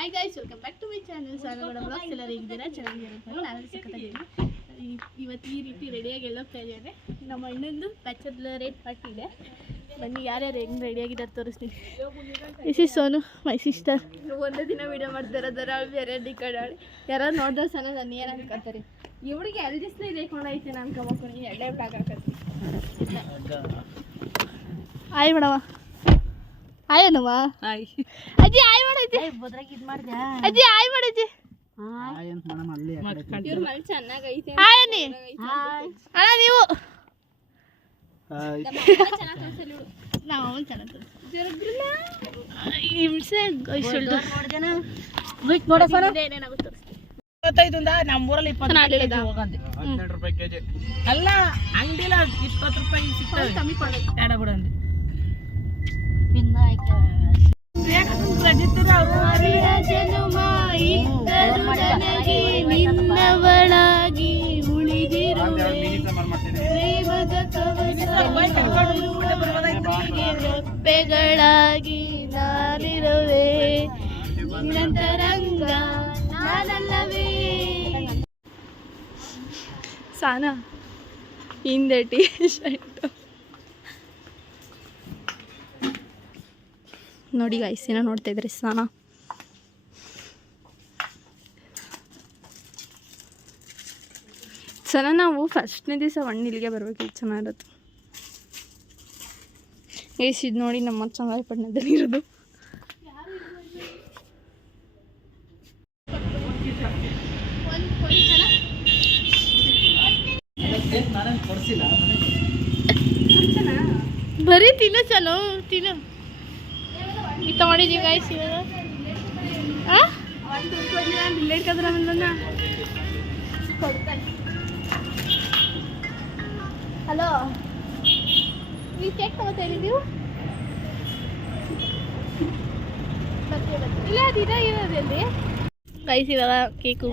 Hi guys, welcome back to my channel Sanu Gowda blogs. ಎಲ್ಲರೂ ಹೇಗಿದ್ದೀರಾ? ಚೆನ್ನಾಗಿರುತ್ತೆ. ನಾನು ಸಿಕ್ಕತ್ತಾಗಿದ್ದೀನಿ. ಇವತ್ತು ಈ ರೀತಿ ರೆಡಿಯಾಗಿ ಎಲ್ಲೋಗ್ತಾ ಇದ್ದೇನೆ. ನಮ್ಮ ಅಣ್ಣಂದು ಬ್ಯಾಚಲರೇಟ್ ಪಾರ್ಟಿ ಇದೆ. ಬನ್ನಿ ಯಾರ್ಯಾರು ಹೆಂಗೆ ರೆಡಿಯಾಗಿದ್ದಾರೆ ತೋರಿಸ್ತೀನಿ. This is Sonu, my sister. ಒಂದೇ ದಿನ ವೀಡಿಯೋ ಮಾಡ್ತಾರದಾರ ಬೇರೆ ಡಿಕಡಾಳಿ ಯಾರು ನೋಡಿದ್ರೆ ಸನ ನಾನು ಏನು ಅನ್ಕೋತಾರೆ. ಇವಳಿಗೆ ಎಲ್ಲಿ ದಿವಸ ಇದೆ ಕೊಂಡೈತೆ ನಾನು ಕಮ್ಮಿ ಎರಡೇ ಬ್ಲಾಗ್ ಹಾಕತ್ತೀನಿ. ಆಯ್ ಮೇಡವ, ಆಯನವ ಅಜ್ಜಿ ಆಯ್ ಮಾಡೈತಿ. ಅಜ್ಜಿ ಆಯ್ ಮಾಡಜ್ಜಿ. ಚೆನ್ನಾಗೈತೆ ಅಣ್ಣ ನೀವು. ನಾವು ಅವನು ಚೆನ್ನಾಗಿ ನಮ್ಮೂರಲ್ಲಿ 12 ರೂಪಾಯಿ ಕೆಜಿ ಅಲ್ಲ, ಅಂಗಡಿಲ 20 ರೂಪಾಯಿ ಸಿಗ್ತವೆ. ಕಮ್ಮಿ ಬೇಡ ಬಿಡಂడి. ನಿನ್ನವಳಾಗಿ ಉಳಿದಿರುವೆ ರೆಪ್ಪೆಗಳಾಗಿ ನಾನಿರುವೆ ನಿರಂತರಂಗ ನಾನಲ್ಲವೇ. ಸಾನಾ ಹಿಂದೆ ಟೀ ಶರ್ಟು ನೋಡಿ ಗೈಸ್, ಏನೋ ನೋಡ್ತಾ ಇದ್ರಿ ಸ್ನಾನ. ನಾವು ಫಸ್ಟ್ನೇ ದಿವಸ ಇಲ್ಲಿಗೆ ಬರ್ಬೇಕಿತ್ತು, ಚೆನ್ನಾಗಿರುತ್ತೆ ಗೈಸ್. ಇದು ನೋಡಿ ನಮ್ಮ ಚಂದ್ರಾಯಪಟ್ಟಣದಲ್ಲಿ ಇರೋದು. ಬರೀ ತಿನ್ನು ಚಲೋ ತಿನ್ನು ತಗೊಂಡಿದ್ದೀವಿ ಗಾಯ್ಸ್. ಇವಾಗ ಹಲೋ, ನೀವು ಕೇಕ್ ತಗೋತಾ ಇದ್ದೀವಿ. ಇಲ್ಲ ಅದು ಇದೇ ಇರೋದಲ್ಲಿ ಗೈಸ್. ಇವಾಗ ಕೇಕು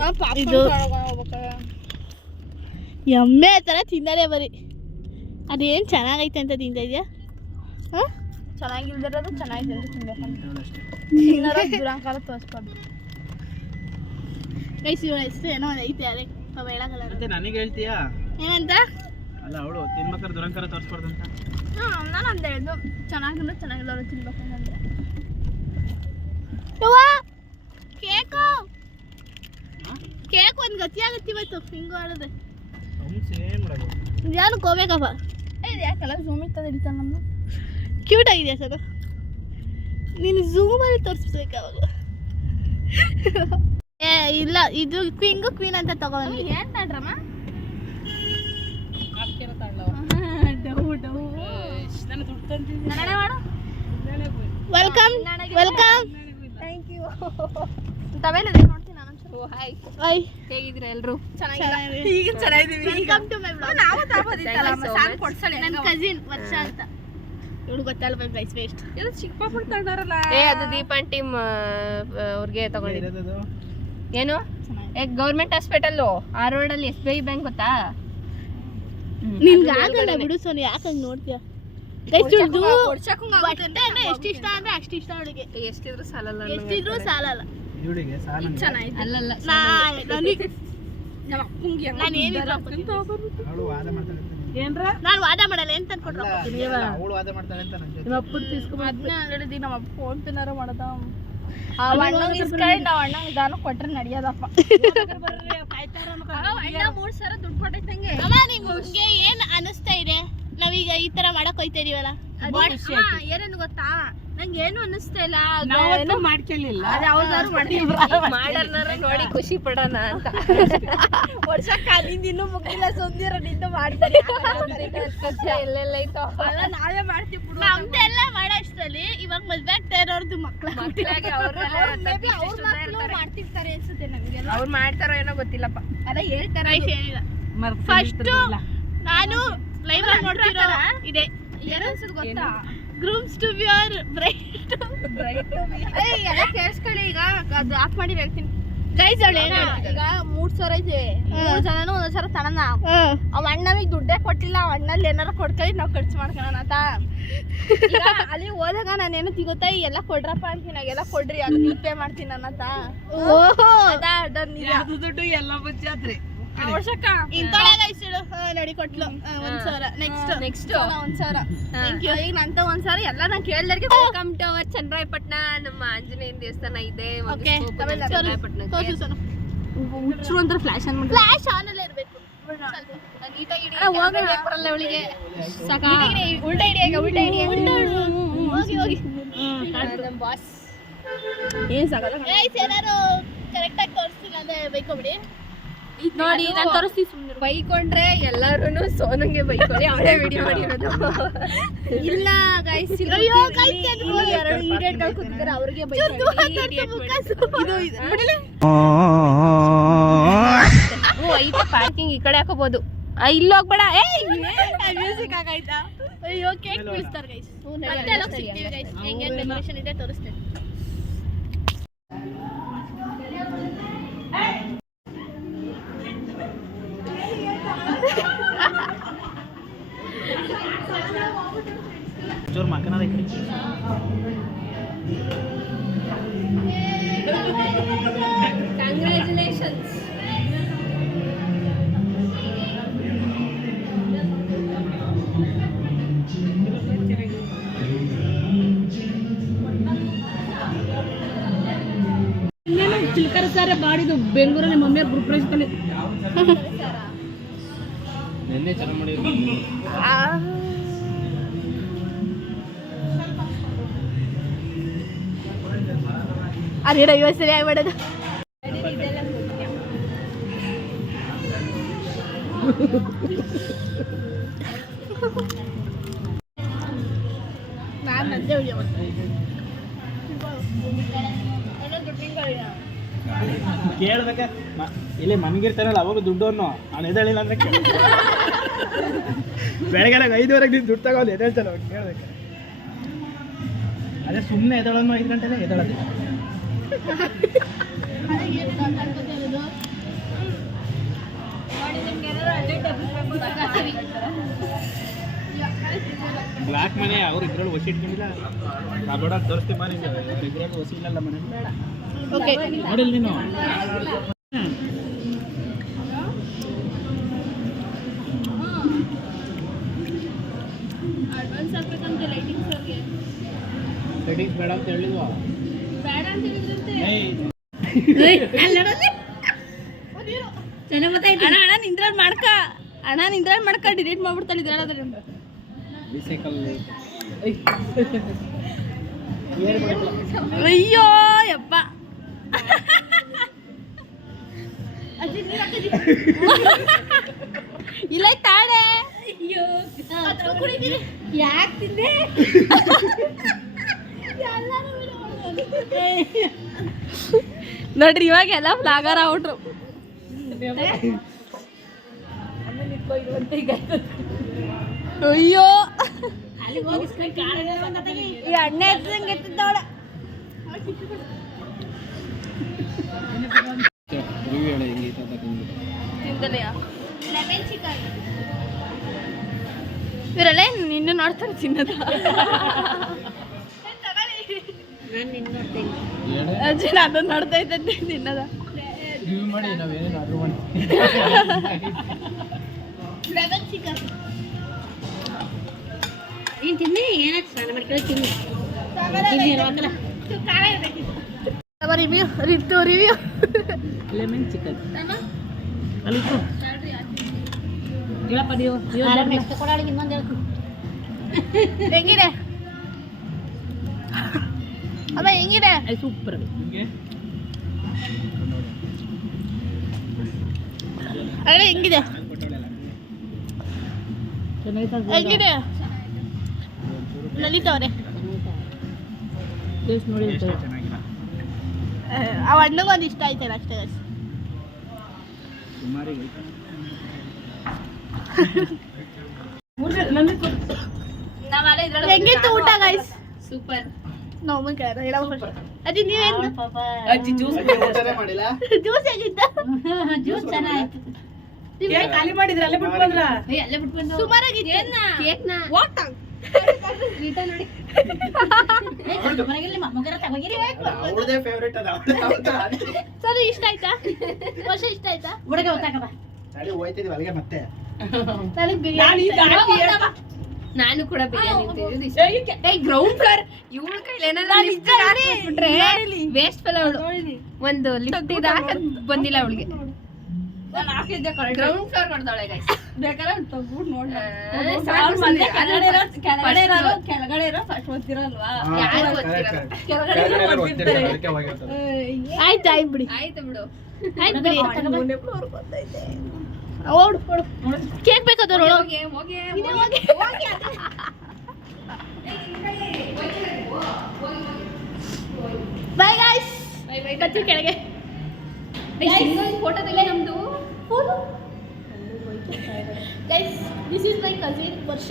ಇದು ಎಮ್ಮೆ ಥರ ತಿನ್ನಲೇ ಬರೀ. ಅದೇನು ಚೆನ್ನಾಗೈತೆ ಅಂತ ತಿಂತಾ ಇದೆಯಾ? ಹಾಂ, ಚೆನ್ನಾಗಿಲ್ದಿರೋದು ಚೆನ್ನಾಗಿದೆ ಅಂತ ತಿನ್ಬೇಕಂತ ದುರಂಕಾರ ತೋರಿಸ್ಬಾರ್ದು ಗೈಸ್. ಇವಳ ಹೆಸರು ಏನೋ ಐತೆ ಅದೇ ಹೇಳಕ್ಕಲ್ಲ. ನನಗೆ ಹೇಳ್ತೀಯಾ ಏನಂತ? ಅಲ್ಲ, ಅವಳು ತಿನ್ಬೇಕಾದ್ರೆ ದುರಂಕಾರ ತೋರಿಸ್ಬಾರ್ದು ಅಂತ. ಹಾಂ, ನಾನು ಅಂದೆ ಹೇಳಿದ್ದು. ಚೆನ್ನಾಗಿಲ್ಲ ಚೆನ್ನಾಗಿಲ್ಲವರು ತಿನ್ಬೇಕಂದ್ರೆ. ಕೇಕು ಕೇಕ್ ಒಂದು ಗತಿಯಾಗತ್ತಿ ಇವತ್ತು. ಹಿಂಗೆ ಆಡೋದೆ ಯಾರು ಕೋಬೇಕಪ್ಪ. ಯಾಕಲ್ಲ ಝೂಮ್ ಇರ್ತದೆ ಹಿಡಿತಾನೆ ನಮ್ಮ. ಕ್ಯೂಟ್ ಆಗಿದೆ ಸರ್. ನೀನು ಝೂಮಲ್ಲಿ ತೋರಿಸ್ಬೇಕು ಅವಾಗ. ಏ ಇಲ್ಲ, ಇದು ಕ್ವಿಂಗು ಕ್ವೀನ್ ಅಂತ ತಗೊಂಡು ಏನು ತಾಡ್ರಮ್ಮ. Welcome welcome. Thank you. ತವೇನದೆ ನೋಡ್ತೀನಿ ನಾನು. ಹಾಯ್ ಹಾಯ್, ಹೇಗಿದ್ದೀರಾ ಎಲ್ಲರೂ? ಚೆನ್ನಾಗಿದ್ದೀವಿ. ಈಗ ಚೆನ್ನಾಗಿದ್ದೀವಿ. Welcome to my blog. ನಾವು ತಾಪದಿತ್ತಲ್ಲ ಸಾನ್ ಕೊಡ್ಸಳೆ. ನನ್ನ ಕಜಿನ್ ವರ್ಷ ಅಂತ. ಇವಳು ಗೊತ್ತಲ್ಲ ಬೈ ಪ್ರೈಸ್ ವೇಸ್ಟ್. ಇದು ಚಿಕ್ಕಪ್ಪ ತಗೊಂಡಾರಲ್ಲ. ಅದು ದೀಪನ್ ಟೀಮ್ ಅವ್ರಿಗೆ ತಗೊಂಡಿದ್ದು. ಏನು ಗೌರ್ಮೆಂಟ್ ಹಾಸ್ಪಿಟಲ್ ಆ ರೋಡಲ್ಲಿ SBI ಬ್ಯಾಂಕ್ ಗೊತ್ತಾ? ನಿನ್ಗೆ ಆಗಲ್ಲ ಬಿಡು ಸೋನಿ, ಯಾಕೆ ನೋಡ್ತೀಯ? ಎಷ್ಟು ಇಷ್ಟ ಅಂದ್ರೆ ಅಷ್ಟು ಇಷ್ಟ ಅವಳಿಗೆ. ಎಷ್ಟಿದ್ರು ಸಾಲಲ್ಲ, ಎಷ್ಟಿದ್ರು ಸಾಲಲ್ಲ. ಅಲ್ಲಲ್ಲ, ನಾನು ವಾದ ಮಾಡಲ್ಲ. ಏನ್ ತಂದ್ಕೊಟ್ರ ನಮ್ಮ ಫೋನ್ ಪೇನಾರ ಮಾಡದ ಅಣ್ಣ ಕೊಟ್ರೆ ನಡಿಯೋದಪ್ಪ. 3 ಸಲ ದುಡ್ಡು ಕೊಟ್ಟೈತಂಗೆ. ನಿಮ್ಗೆ ಏನ್ ಅನಿಸ್ತಾ ಇದೆ? ನಾವೀಗ ಈ ತರ ಮಾಡಕ್ ಹೋಯ್ತಾ ಇದೀವಲ್ಲ, ಏನೇನು ಗೊತ್ತಾ? ನಂಗೆ ಏನು ಅನ್ನಿಸ್ತಾ ಇಲ್ಲ. ಮಾಡ್ಕೊಳ್ಳಿಲ್ಲ, ಮಾಡರ್ನಾರ ನೋಡಿ ಖುಷಿ ಪಡೋಣ ಅಂತ. ವರ್ಷ ಕಾಲಿಂದ ಇನ್ನೂ ಮುಗಿಲ್ಲ, ಸುಂದಿರ ನಿಂತು ಮಾಡ್ತಾರೆ. ಎಲ್ಲೆಲ್ಲ ಐತೋ ಅಲ್ಲ, ನಾವೇ ಮಾಡ್ತೀವಿ. ನಮ್ದೆಲ್ಲ ಮಾಡೋ ಅಷ್ಟರಲ್ಲಿ ಇವಾಗ ಮದ್ವೆ ಆಗ್ತಾ ಇರೋರ್ದು ಮಕ್ಳಾಗಿ ಮಾಡ್ತಿರ್ತಾರೆ ಅನ್ಸುತ್ತೆ ನಮ್ಗೆ. ಅವ್ರು ಮಾಡ್ತಾರೋ ಏನೋ ಗೊತ್ತಿಲ್ಲಪ್ಪ. ಅಲ್ಲ ಹೇಳ್ತಾರ ಏನಿಲ್ಲ. ಫಸ್ಟ್ ನಾನು ಲೈವ್ ಆಗಿ ನೋಡ್ತಿರೋ ಇದೆ. ಏನನ್ಸುತ್ತೆ ಗೊತ್ತಾ? Grooms to be are bright. ಎಲ್ಲ ಕೇಳಿಸ್ಕೊಳ್ಳಿ. ಈಗ ಅದು ಆಫ್ ಮಾಡಿ ಹೇಳ್ತೀನಿ. ಗೈಸ್ ಅವಳು ಈಗ 3,000 ಐತೆ 3 ಜನನು ಒಂದೊಂದ್ಸಲ ತಣನ ಅವ ಅಣ್ಣವಿಗೆ ದುಡ್ಡೇ ಕೊಟ್ಟಿಲ್ಲ ಅವ ಅಣ್ಣಲ್ಲಿ ಏನಾರ ಕೊಡ್ಕೊಳ್ಳಿ ನಾವು ಖರ್ಚು ಮಾಡ್ಕೊಳ್ಳೋಣ ಅಂತ ಈಗ ಅಲ್ಲಿ ಹೋದಾಗ ನಾನೇನು ತಿಗೋತಾ ಎಲ್ಲ ಕೊಡ್ರಪ್ಪ ಅಂತೀನಿ ಎಲ್ಲ ಕೊಡ್ರಿ ಅದು ಬಿಲ್ ಪೇ ಮಾಡ್ತೀನಿ ಅನ್ನತ್ತ ದುಡ್ಡು ಎಲ್ಲ ಮುಚ್ಚಾತ್ರಿ ನೋಡಿ ಕೊಟ್ಲು 1,000 ನೆಕ್ಸ್ಟ್ 1,000 ಈಗ ನಂತ 1,000 ಎಲ್ಲ ನಾ ಕೇಳಿದರಿಗೆ ವೆಲ್ಕಮ್ ಟು ಅವರ್ ಚನ್ನರಾಯಪಟ್ಟಣ ನಮ್ಮ ಆಂಜನೇಯ ದೇವಸ್ಥಾನ ಇದೆ ಹುಚ್ಚರು ಅಂತ ಫ್ಲಾಶ್ ಆನ್ ಫ್ಲಾಶ್ ಆನ್ ಅಲ್ಲೇ ಇರಬೇಕು ಅವಳಿಗೆ ಉಲ್ಟಾ ಹೋಗಿ ಬಾಸ್ ಏನ್ ಸಾಕ ಕರೆಕ್ಟಾಗಿ ತೋರಿಸ್ತಿಲ್ಲ ಅದೇ ಬೈಕೋಬಿಡಿ ನೋಡಿ ನಾನು ತೋರಿಸ್ತೀನಿ ಸುಮ್ಮನೆ ಬೈಕೊಂಡ್ರೆ ಎಲ್ಲಾರು ಸೋನಂಗೆ ಬೈಕೊಳ್ಳಿ ಅವಳೇ ವಿಡಿಯೋ ಮಾಡಿರೋದು ಇಲ್ಲ ಗೈಸ್ ಅಯ್ಯೋ ಎರಡು ಇಡಿಯಟ್ ಗಳು ಕೂತಿದ್ದಾರೆ ಅವ್ರಿಗೆ ಐತೆ ಪಾರ್ಕಿಂಗ್ ಈ ಕಡೆ ಹಾಕೋಬಹುದು ಇಲ್ಲಿ ಹೋಗ್ಬೇಡ ಮ್ಯೂಸಿಕ್ ಆಗಾಯ್ತಾ ಅಯ್ಯೋ ಕೇಕ್ ಬೀಳ್ತಾರೆ ಗೈಸ್ ಮತ್ತೆ ಎಲ್ಲ ಸಿಗ್ತೀವಿ ಗೈಸ್ ಹೆಂಗೆ ಡೆಕೋರೇಷನ್ ಇದೆ ತೋರಿಸ್ತೇನೆ ಜೋರ್ ಮಕ್ಕನ ಕಂಗ್ರ್ಯಾಚುಲೇಷನ್ಸ್ ಚಿಲ್ಕರ ಸಾರೆ ಬಾಡಿದು ಬೆಂಗಳೂರಲ್ಲಿ ಮಮ್ಮಿಯವ್ರ ಗ್ರೂಪ್ ಪ್ರೈಸ್ದಲ್ಲಿ ನೆನ್ನೆ ಚೆನ್ನಾಗಿ ಮಾಡಿದ್ರು ಅದೇ ಐವತ್ತು ಸರಿ ಆಗ್ಬಿಡೋದು ನಾನು ಅದೇ ಉಳಿಯೋ ಕೇಳ್ಬೇಕ ಇಲ್ಲಿ ಮನ್ಗಿರ್ತಾನಲ್ಲ ಅವಾಗ ದುಡ್ಡನ್ನು ಅವ್ನು ಎದ್ದೇಳಿಲ್ಲ ಅಂದ್ರೆ ಬೆಳಗ್ಗೆ 5:30 ನೀನು ದುಡ್ಡು ತಗೊಂಡು ಎದ್ದೇಳ್ತಾನೆ ಅವ್ನು ಕೇಳ್ಬೇಕು ಅದೇ ಸುಮ್ಮನೆ ಎದ್ದೇಳೋನು 5 ಗಂಟೆನೇ ಎದ್ದೇಳೋದು ಬ್ಲಾಕ್ ಮನೆ ಅವ್ರು ಇದ್ರಲ್ಲಿ ವಸಿ ಇಟ್ಕೊಂಡಿಲ್ಲ ಬೇಡ ತೋರಿಸ್ತೀವಿ ಮನೆ ಇದ್ರಲ್ಲಿ ವಸಿ ಇಲ್ಲಲ್ಲ ಮನೆ ನೋಡಿಲ್ಲ ನೀನು ಅಡ್ವಾನ್ಸ್ ಹಾಕ್ಬೇಕಂತ ಲೈಟಿಂಗ್ಸ್ ಅವ್ರಿಗೆ ಲೈಟಿಂಗ್ಸ್ ಬೇಡ ಅಂತ ಹೇಳಿದ್ವಾ ಬೇಡ ಅಂತ ಹೇಳಿದ್ರಂತೆ ಅಣ್ಣ ನಿಂದ್ರಲ್ಲಿ ಮಾಡ್ಕ ಡಿಲೀಟ್ ಮಾಡ್ಬಿಡ್ತಾಳೆ ಇದ್ರಲ್ಲಿ ಅಯ್ಯೋ ಯಪ್ಪ ಇಲ್ಲ ತಾಳೆ ಯಾಕೆ ತಿಂದೆ ನೋಡ್ರಿ ಇವಾಗ ಎಲ್ಲ ಫ್ಲಾಗರ್ ಆಗ್ಬಿಟ್ರು ಅಯ್ಯೋ ಈ ಅಣ್ಣ ಎತ್ತಂಗೆ ಎತ್ತಿದ್ದವಳ ತಿಂದಲೆಯಾ ಇವರೆಲ್ಲ ನಿನ್ನ ನೋಡ್ತಾರೆ ತಿನ್ನದ ಅಜ್ಜಿನ ಅದನ್ನ ನೋಡ್ತಾ ಇದ್ದಂತೆ ತಿನ್ನದ ಮಾಡಿ ನಾವೇನೇನು ಆರ್ಡರ್ ಮಾಡಿ ನೀನು ತಿನ್ನಿ ಏನಾಯ್ತು ಸ್ನಾನ ಮಾಡ್ಕೊಳ್ಳಿ ತಿನ್ನಿ ರಿವ್ಯೂ ಲೆಮನ್ ಚಿಕನ್ ಅಲ್ಲಿತ್ತು ಹೇಳಪ್ಪ ನೀವು ನೆಕ್ಸ್ಟ್ ಕೊಡಾಳಿಗೆ ಇನ್ನೊಂದು ಹೇಳ್ತೀನಿ ಹೆಂಗಿದೆ ಅಮ್ಮ ಹೆಂಗಿದೆ ಸೂಪರ್ ನಿಮಗೆ ಅಲ್ಲ ಹೆಂಗಿದೆ ಹೆಂಗಿದೆ ಲಲಿತವ್ರೆ ಟೇಸ್ಟ್ ನೋಡಿ ಚೆನ್ನಾಗಿಲ್ಲ ಆ ಹಣ್ಣಿಗೆ ಒಂದು ಇಷ್ಟ ಆಯ್ತಲ್ಲ ಅಷ್ಟೇ ಸುಮಾರಿಗೆ ಹೆಂಗಿತ್ತು ಊಟ ಗೈಸ್ ಸೂಪರ್ ನಾವು ಕೇಳ ಹೇಳ ಅಜ್ಜಿ ನೀವೇನು ಅಜ್ಜಿ ಜ್ಯೂಸ್ ಜ್ಯೂಸ್ ಹೇಗಿತ್ತ ಜ್ಯೂಸ್ ಚೆನ್ನಾಗಿತ್ತು. ಖಾಲಿ ಮಾಡಿದ್ರ ಅಲ್ಲೇ ಬಿಟ್ಟು ಬಂದ್ರ ಅಲ್ಲೇ ಬಿಟ್ಬಂದು ಸುಮಾರಾಗಿತ್ತು ಕೇಕ್ನ ರೀಟಾ ನೋಡಿ ಮಗರ ತಗೋಗಿರಿ. ಸರಿ ಇಷ್ಟ ಆಯ್ತಾ ವರ್ಷ ಇಷ್ಟ ಆಯ್ತಾ ಹುಡುಗ ಗೊತ್ತಾಕಬ. ನನಗೆ ಬಿರಿಯಾನಿ ನಾನು ಕೂಡ ಬಿರಿಯಾನಿ ತಿಂದಿದ್ದು ಗ್ರೌಂಡ್ ಫ್ಲೋರ್ ಇವಳ ಕೈಲಿ ಏನಾದ್ರೆ ವೇಸ್ಟ್ ಫೆಲ್ ಅವಳು ಒಂದು ಲಿಫ್ಟ್ ಇದಾಕ ಬಂದಿಲ್ಲ ಅವಳಿಗೆ ಗ್ರೌಂಡ್ ಫ್ಲೋರ್ ಮಾಡ್ತಾಳೆ ಗೈಸ್ ಬೇಕಾದ್ರೆ ತಗ್ಬಿಟ್ಟು ನೋಡ. ಕೆಳಗಡೆ ಇರೋ ಫಸ್ಟ್ ಓದ್ತಿರಲ್ವಾ? ಯಾರು ಗೊತ್ತಿರಲ್ಲ ಆಯ್ತು ಆಯ್ತು ಬಿಡಿ ಆಯ್ತು ಬಿಡು ಆಯ್ತು ಬಿಡಿ ಓಡು ಓಡು ಕೇಕ್ ಬೇಕಾದವ್ರು ಹೋಗಿ ಹೋಗಿ ಬೈ ಗಾಯ್ಸ್ ಬರ್ತೀವಿ ಕೆಳಗೆ ಫೋಟೋ ತೆಗೆ ನಮ್ದು guys this is my cousin ವರ್ಷ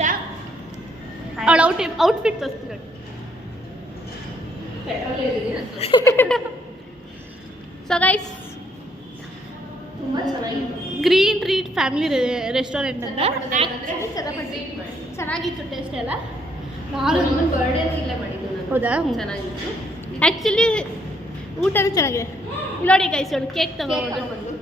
ಅವಳ ಔಟ್ಫಿಟ್ ತೋರಿಸ್ತೀನಿ ಸೊ ಗೈಸ್ ತುಂಬಾ ಚೆನ್ನಾಗಿತ್ತು ಗ್ರೀನ್ ಟ್ರೀಟ್ ಫ್ಯಾಮಿಲಿ ರೆಸ್ಟೋರೆಂಟ್ ಅಂತ ಚೆನ್ನಾಗಿತ್ತು ಟೇಸ್ಟ್ ಎಲ್ಲ ನಮ್ಮ ಬರ್ಡೇ ಇಲ್ಲೇ ಮಾಡಿದ್ದು ನಾನು ಹೌದಾ ಚೆನ್ನಾಗಿತ್ತು ಆ್ಯಕ್ಚುಲಿ ಊಟನೂ ಚೆನ್ನಾಗಿದೆ ಇಲ್ಲಿ ನೋಡಿ ಗೈಸ್ ಅವಳು ಕೇಕ್ ತಗೊಂಡು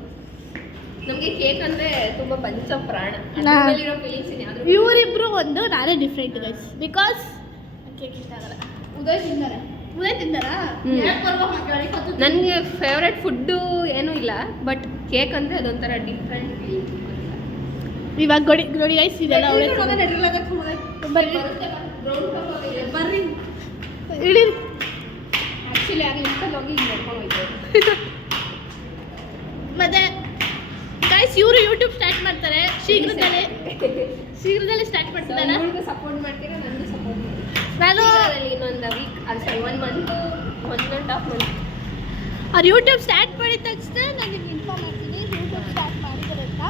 ನಮಗೆ ಕೇಕ್ ಅಂದ್ರೆ ತುಂಬಾ ಪಂಚ ಪ್ರಾಣ ನಾ- ಅದ್ರಲ್ಲಿರೋ ಫೀಲಿಂಗ್ಸ್ ಇನ್ಯಾವ್ದು ಇವರಿಬ್ರು ಒಂದು ನಾನೇ ಡಿಫ್ರೆಂಟ್ ಗೈಸ್ ಬಿಕಾಸ್ ಕೇಕ್ ಇಷ್ಟ ಆಗಲ್ಲ ಉದಯ್ ತಿಂತಾರೆ ಉದಯ್ ತಿಂತಾರಾ ನನಗೆ ಫೇವ್ರೆಟ್ ಫುಡ್ಡು ಏನೂ ಇಲ್ಲ ಬಟ್ ಕೇಕ್ ಅಂದರೆ ಅದೊಂಥರ ಡಿಫ್ರೆಂಟ್ ಫೀಲಿಂಗ್ ಇವಾಗ ನೋಡಿ ನೋಡಿ ಗೈಸ್ ಇದೆಲ್ಲ ಅವಳೇ ಬರ್ರಿ ಬರ್ರಿ ಇಳೀರಿ ಆ್ಯಕ್ಚುಲಿ ಯಾರು ಇಷ್ಟಲ್ಲಿ ಹೋಗಿ ಹಿಂಗೆ ನಡ್ಕೊಂಡು ಹೋಯ್ತು ಮತ್ತೆ ಗೈಸ್ ಇವರು ಯೂಟ್ಯೂಬ್ ಸ್ಟಾರ್ಟ್ ಮಾಡ್ತಾರೆ ಶೀಘ್ರದಲ್ಲೇ ಸ್ಟಾರ್ಟ್ ಮಾಡ್ತಿದ್ದಾಳೆ ಸಪೋರ್ಟ್ ಮಾಡ್ತೀರಾ ನನಗೂ ಸಪೋರ್ಟ್ ಮಾಡಿ ನಾನು ಇನ್ನೊಂದು ವೀಕ್ ಅಲ್ಲಿ 1 ಮಂತ್ 1.5 ಮಂತ್ ಅವ್ರು ಯೂಟ್ಯೂಬ್ ಸ್ಟಾರ್ಟ್ ಮಾಡಿದ ತಕ್ಷಣ ನಾನು ನಿಮ್ಗೆ ಇನ್ಫಾರ್ಮ್ ಮಾಡ್ತೀನಿ ಯೂಟ್ಯೂಬ್ ಸ್ಟಾರ್ಟ್ ಮಾಡಿದ್ದಾರೆ ಅಂತ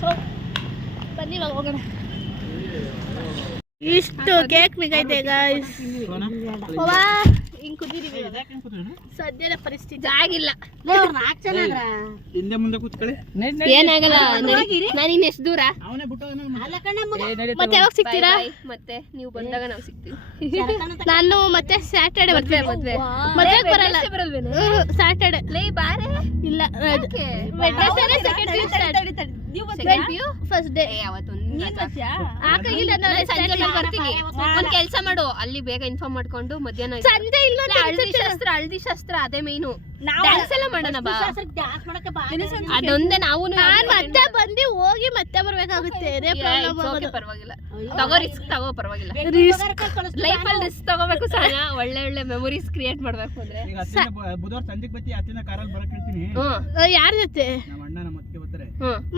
ಸೊ ಬನ್ನಿ ಇವಾಗ ಹೋಗೋಣ ಇಷ್ಟು ಕೇಕ್ ಮಿಗೈತೆ ಗೈಸ್ ವಾ ಹಿಂಗೆ ಕುದೀರಿ ಸದ್ಯದ ಪರಿಸ್ಥಿತಿ ಆಗಿಲ್ಲ ನಾಲ್ಕು ಜನ ಅದ್ರ. ಹಿಂದೆ ಮುಂದೆ ಕೂತ್ಕೊಳ್ಳಿ ಏನಾಗಲ್ಲ ನಾನು ಇನ್ನು ಎಷ್ಟು ದೂರ ಅವನೇ ಬಿಟ್ಟು ಅಲ್ಲ ಕಣ ಮಗ. ಮತ್ತೆ ಯಾವಾಗ ಸಿಗ್ತೀರಾ Bye bye. ಮತ್ತೆ ನೀವು ಬಂದಾಗ ನಾವು ಸಿಗ್ತೀವಿ ನಾನು ಮತ್ತೆ ಸ್ಯಾಟರ್ಡೆ ಮದ್ವೆ ಮದ್ವೆಗೆ ಬರಲ್ಲ ಸ್ಯಾಟರ್ಡೆ ಲೇ ಬಾರೆ ಇಲ್ಲ ಯಾಕೆ? ವೆಡ್ನೆಸ್ಡೇ ಸೆಕೆಂಡ್ ಪಿ ಸ್ಟಾರ್ಟ್ ನೀವು Second PU? ಫಸ್ಟ್ ಡೇ ಅವತ್ತೊಂದು ಆಕಾಗಿಲ್ಲ ನಾನು ಸಂಜೆ ಮೇಲೆ ಬರ್ತೀನಿ ಒಂದ್ ಕೆಲಸ ಮಾಡು ಅಲ್ಲಿ ಬೇಗ ಇನ್ಫಾರ್ಮ್ ಮಾಡ್ಕೊಂಡು ಮಧ್ಯಾಹ್ನ ಸಂಜೆ ಇಲ್ಲ ಹಳದಿ ಶಾಸ್ತ್ರ ಅದೇ ಮೇನು ಡ್ಯಾನ್ಸ್ ಎಲ್ಲ ಮಾಡೋಣ ಬಾ ಡ್ಯಾನ್ಸ್ ಮಾಡಕ್ಕೆ ಬಾ. ಅದೊಂದೇ ನಾವು ನಾನ್ ಮತ್ತೆ ಬಂದು ಹೋಗಿ ಮತ್ತೆ ಬರ್ಬೇಕಾಗುತ್ತೆ ಅದೇ ಪ್ರಾಬ್ಲಮ್ ಆಗೋದು ಪರವಾಗಿಲ್ಲ ತಗೋ ರಿಸ್ಕ್ ತಗೋ ಪರವಾಗಿಲ್ಲ ಕಳಿಸ್ತೀನಿ. ಲೈಫ್ ಅಲ್ಲಿ ರಿಸ್ಕ್ ತಗೋಬೇಕು ಸಹ ಒಳ್ಳೆ ಒಳ್ಳೆ ಮೆಮೊರೀಸ್ ಕ್ರಿಯೇಟ್ ಮಾಡ್ಬೇಕು ಅಂದ್ರೆ ಈಗ ಬುಧವಾರ ಸಂಜೆಗೆ ಬತ್ತಿ ಹತ್ತಿನ ಕಾರಲ್ಲಿ ಬರಕ್ ಹೇಳ್ತೀನಿ ಯಾರ ಜೊತೆ ನಮ್ಮ ಅಣ್ಣ ನಮ್ಮ ಅತ್ತಿಗೆ ಬರ್ತಾರೆ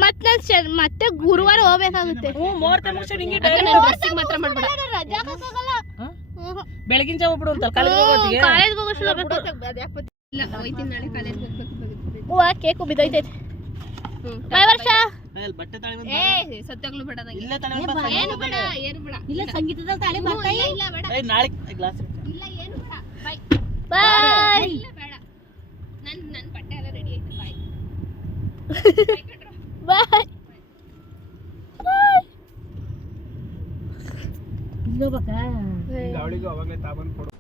ಮತ್ತೆ ನಾನು ಮತ್ತೆ ಗುರುವಾರ ಹೋಗ್ಬೇಕಾಗುತ್ತೆ ಮುಹೂರ್ತ ಮುಗಿಸಿ ಹಿಂಗೆ ಬಸ್ಸಿಗೆ ಮಾತ್ರ ಮಾಡ್ಬೇಡ ರಜಾ ಹಾಕಲ್ಲ ಬೆಳಗಿನ ಜಾವ ಬಿಡು ಅಂತ ಕಾಲೇಜ್ ಹೋಗೋತ್ತಿಗೆ ಕಾಲೇಜ್ಗೆ ಹೋಗೋಷ್ಟು ಇಲ್ಲ ಹೋಯ್ತೀನಿ ನಾಳೆ ಕಾಲೇಜ್ ಹೋಗ್ಬೇಕು ಹೂವ ಕೇಕು ಬಿದ್ದೈತೈತೆ ಬಾಯ್ ವರ್ಷ ಅಲ್ಲಿ ಬಟ್ಟೆ ತಾಳಿ ಬಂದು ಏ ಸತ್ಯಾಗ್ಲೂ ಬೇಡ ನಂಗೆ ಇಲ್ಲೇ ತಾಳಿ ಏ, ಬಂದು ಏನು ಬೇಡ ಏನು ಬೇಡ ಇಲ್ಲ ಸಂಗೀತದಲ್ಲಿ ತಾಳಿ ಬರ್ತಾ ಇಲ್ಲ ಇಲ್ಲ ಬೇಡ ಏ ನಾಳೆ ಗ್ಲಾಸ್ ಇಲ್ಲ ಏನು ಬೇಡ ಬಾಯ್ ಬಾಯ್ ಇಲ್ಲ ಬೇಡ ನನ್ನ ಬಟ್ಟೆ ಎಲ್ಲ ರೆಡಿ ಆಯ್ತು ಬಾಯ್ ಬಾಯ್ ಇಲ್ಲೋಗ್ಬೇಕಾ? ಅವಳಿಗೂ ಅವಾಗಲೇ ತಾಬನ್ ಕೊಡು